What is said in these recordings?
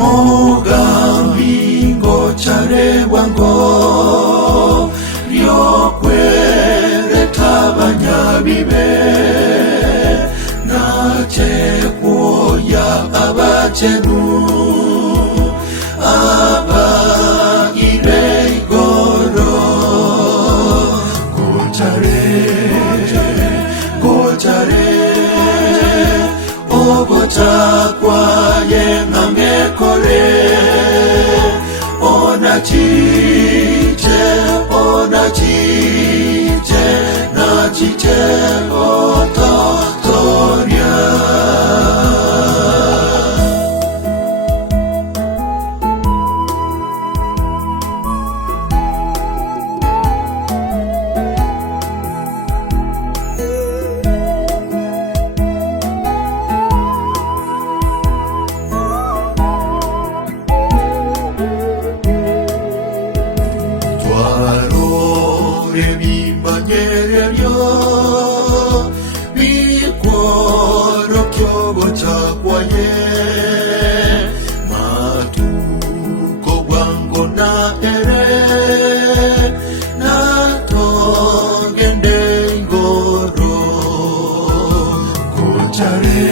Mogambi ngochare wango Ryokwere tabanyabibe Nache kuoya abachenu Abagire igoro Gochare Ogotakwa yengangekore Ona chiche Na chiche ototoria Bimbanyerio bikworo kyogotakwaye matuko bwango na ere natogende ngoro gochare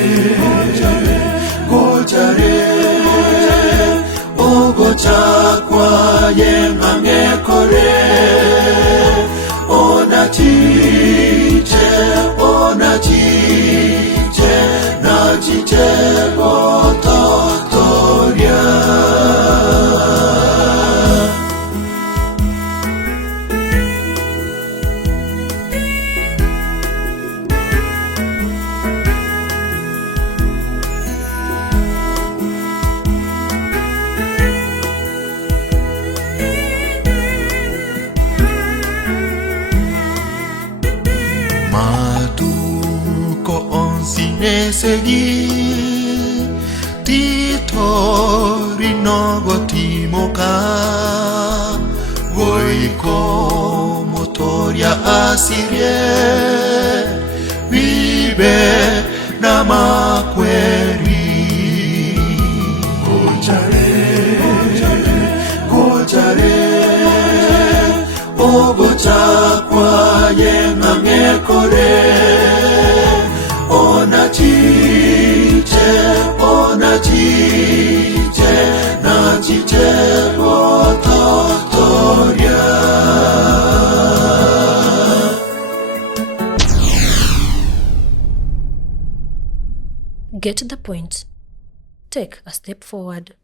ogotakwaye ngangekore Ona chiche Na chiche ototoria Nesegi titori nogo timoka Goiko motoria asirie Vive na makweri Gochare Ogochakwa yengangekore Ona chiche Na chiche ototoria Get the point. Take a step forward.